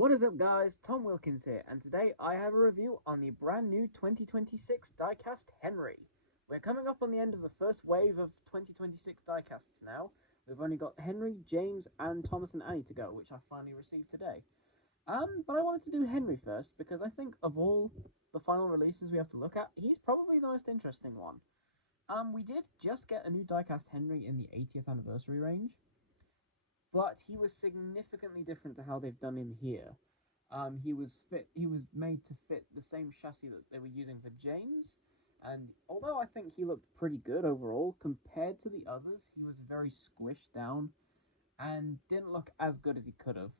What is up guys, Tom Wilkins here, and today I have a review on the brand new 2026 Diecast Henry. We're coming up on the end of the first wave of 2026 Diecasts now. We've only got Henry, James, and Thomas and Annie to go, which I finally received today. But I wanted to do Henry first, because I think of all the final releases we have to look at, he's probably the most interesting one. We did just get a new Diecast Henry in the 80th anniversary range, but he was significantly different to how they've done him here. He was made to fit the same chassis that they were using for James, and although I think he looked pretty good overall, compared to the others, he was very squished down and didn't look as good as he could have.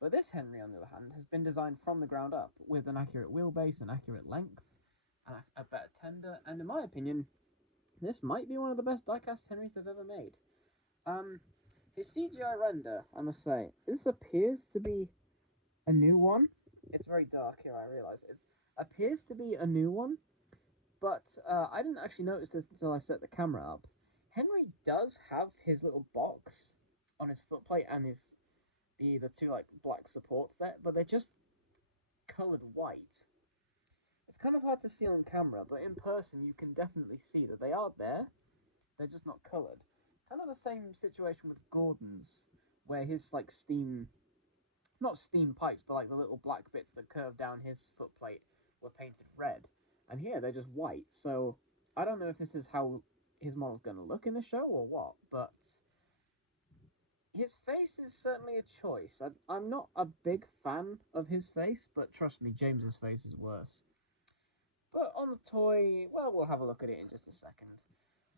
But this Henry, on the other hand, has been designed from the ground up, with an accurate wheelbase, an accurate length, a better tender, and in my opinion, this might be one of the best diecast Henrys they've ever made. His CGI render, I must say, this appears to be a new one. It's very dark here, I realise. It appears to be a new one, but I didn't actually notice this until I set the camera up. Henry does have his little box on his footplate and the two like black supports there, but they're just coloured white. It's kind of hard to see on camera, but in person you can definitely see that they are there. They're just not coloured. Kind of the same situation with Gordon's, where his like not steam pipes, but like the little black bits that curve down his footplate were painted red. And here they're just white, so I don't know if this is how his model's going to look in the show or what, but his face is certainly a choice. I'm not a big fan of his face, but trust me, James's face is worse. But on the toy, well, we'll have a look at it in just a second.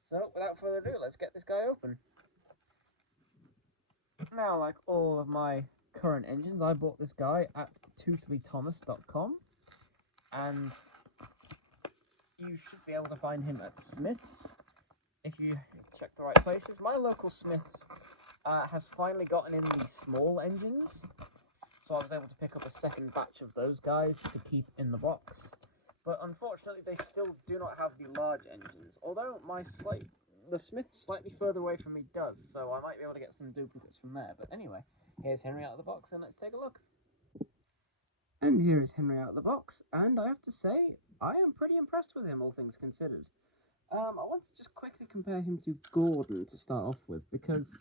So, without further ado, let's get this guy open. Now, like all of my current engines, I bought this guy at tootlythomas.com, and you should be able to find him at Smith's if you check the right places. My local Smith's has finally gotten in the small engines, so I was able to pick up a second batch of those guys to keep in the box. But unfortunately, they still do not have the large engines, although the Smith slightly further away from me does, so I might be able to get some duplicates from there. But anyway, here's Henry out of the box, and let's take a look. And here is Henry out of the box, and I have to say, I am pretty impressed with him, all things considered. I want to just quickly compare him to Gordon to start off with, because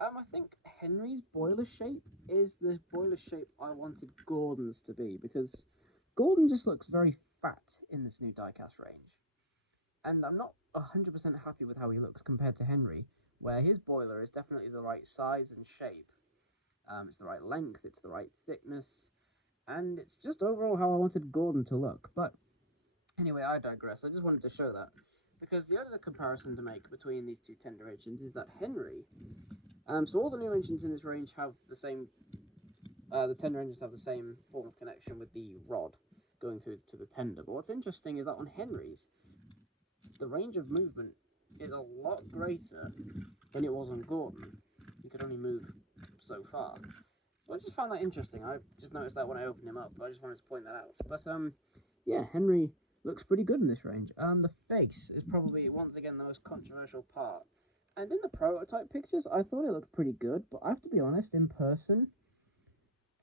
I think Henry's boiler shape is the boiler shape I wanted Gordon's to be, because Gordon just looks very fat in this new diecast range. And I'm not 100% happy with how he looks compared to Henry, where his boiler is definitely the right size and shape. It's the right length, it's the right thickness, and it's just overall how I wanted Gordon to look. But anyway, I digress. I just wanted to show that, because the other comparison to make between these two tender engines is that Henry, so all the new engines in this range have the same, the tender engines have the same form of connection with the rod going through to the tender. But what's interesting is that on Henry's, the range of movement is a lot greater than it was on Gordon. He could only move so far. So I just found that interesting. I just noticed that when I opened him up. I just wanted to point that out. But yeah, Henry looks pretty good in this range. The face is probably once again the most controversial part. And in the prototype pictures, I thought it looked pretty good. But I have to be honest, in person,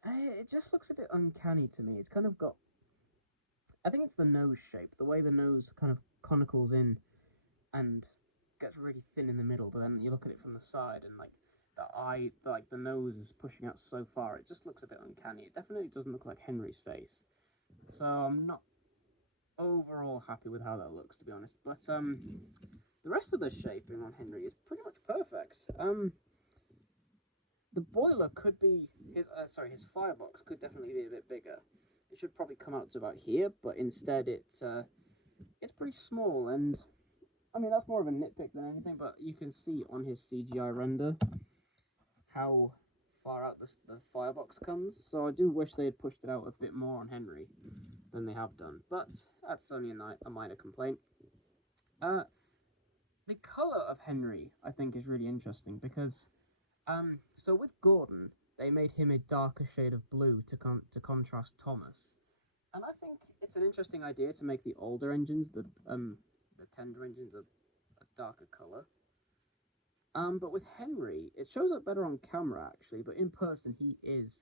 it just looks a bit uncanny to me. It's kind of got, I think it's the nose shape, the way the nose kind of conicals in and gets really thin in the middle, but then you look at it from the side and like the nose is pushing out so far, it just looks a bit uncanny. It definitely doesn't look like Henry's face, so I'm not overall happy with how that looks, to be honest. But the rest of the shaping on Henry is pretty much perfect. The boiler could be his firebox could definitely be a bit bigger. It should probably come out to about here, but instead it's pretty small, and I mean that's more of a nitpick than anything, but you can see on his CGI render how far out the firebox comes, so I do wish they had pushed it out a bit more on Henry than they have done, but that's only a minor complaint. The colour of Henry, I think, is really interesting, because so with Gordon, they made him a darker shade of blue to contrast Thomas. And I think it's an interesting idea to make the older engines, the tender engines, a darker colour. But with Henry, it shows up better on camera, actually, but in person he is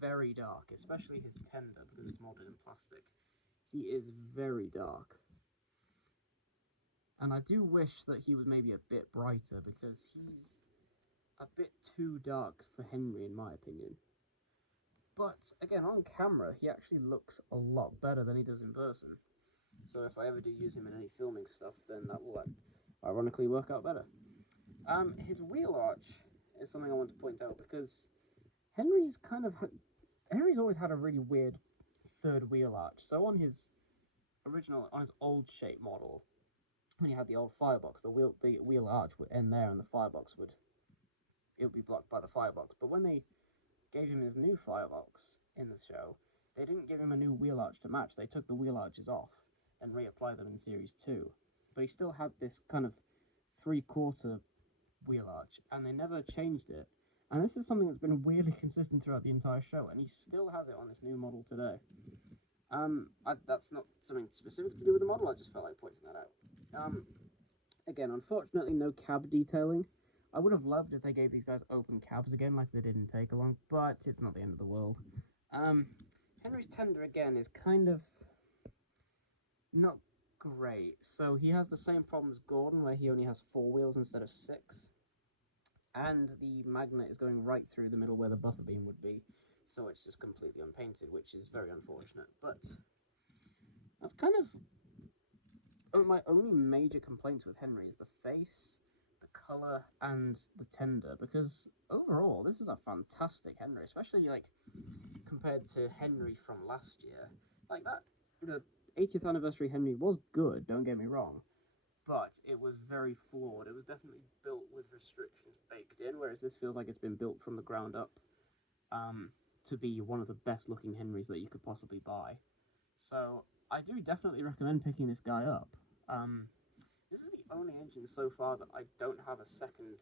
very dark, especially his tender, because it's molded in plastic. He is very dark. And I do wish that he was maybe a bit brighter, because he's a bit too dark for Henry, in my opinion. But, again, on camera, he actually looks a lot better than he does in person. So if I ever do use him in any filming stuff, then that will ironically work out better. His wheel arch is something I want to point out, because Henry's always had a really weird third wheel arch. So on his old shape model, when you had the old firebox, the wheel arch would end there, and the firebox would be blocked by the firebox. But when they gave him his new firebox in the show, they didn't give him a new wheel arch to match. They took the wheel arches off and reapplied them in Series 2. But he still had this kind of 3/4 wheel arch, and they never changed it. And this is something that's been weirdly consistent throughout the entire show, and he still has it on this new model today. That's not something specific to do with the model, I just felt like pointing that out. Again, unfortunately, no cab detailing. I would have loved if they gave these guys open cabs again, like they did in Take Along, but it's not the end of the world. Henry's tender, again, is kind of not great. So he has the same problem as Gordon, where he only has 4 wheels instead of 6. And the magnet is going right through the middle where the buffer beam would be, so it's just completely unpainted, which is very unfortunate. But that's kind of my only major complaints with Henry is the face, the colour, and the tender, because overall this is a fantastic Henry, especially like compared to Henry from last year. Like that, the 80th anniversary Henry was good, don't get me wrong, but it was very flawed. It was definitely built with restrictions baked in, whereas this feels like it's been built from the ground up to be one of the best looking Henrys that you could possibly buy. So I do definitely recommend picking this guy up. This is the only engine so far that I don't have a second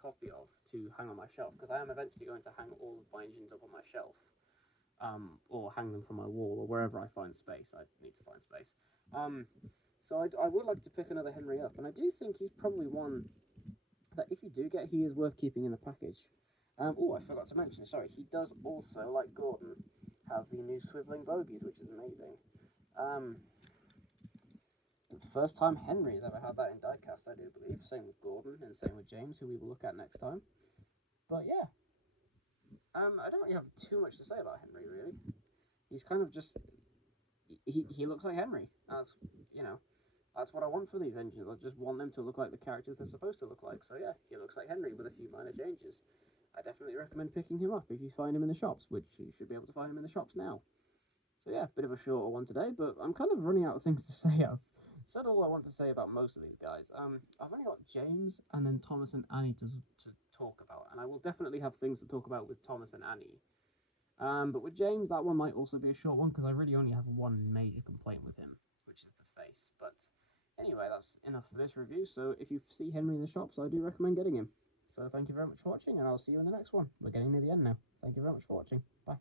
copy of to hang on my shelf, because I am eventually going to hang all of my engines up on my shelf, or hang them from my wall, or wherever I find space. I need to find space. So I would like to pick another Henry up, and I do think he's probably one that if you do get, he is worth keeping in the package. Oh, I forgot to mention, sorry, he does also, like Gordon, have the new swiveling bogies, which is amazing. It's the first time Henry has ever had that in Diecast, I do believe. Same with Gordon, and same with James, who we will look at next time. But yeah, I don't really have too much to say about Henry, really. He's kind of just, he looks like Henry. That's, you know, that's what I want for these engines. I just want them to look like the characters they're supposed to look like. So yeah, he looks like Henry with a few minor changes. I definitely recommend picking him up if you find him in the shops, which you should be able to find him in the shops now. So yeah, bit of a shorter one today, but I'm kind of running out of things to say. I've said all I want to say about most of these guys. I've only got James and then Thomas and Annie to talk about, and I will definitely have things to talk about with Thomas and Annie. But with James, that one might also be a short one, because I really only have one major complaint with him, which is the face. But anyway, that's enough for this review. So if you see Henry in the shops, I do recommend getting him. So thank you very much for watching, and I'll see you in the next one. We're getting near the end now. Thank you very much for watching. Bye.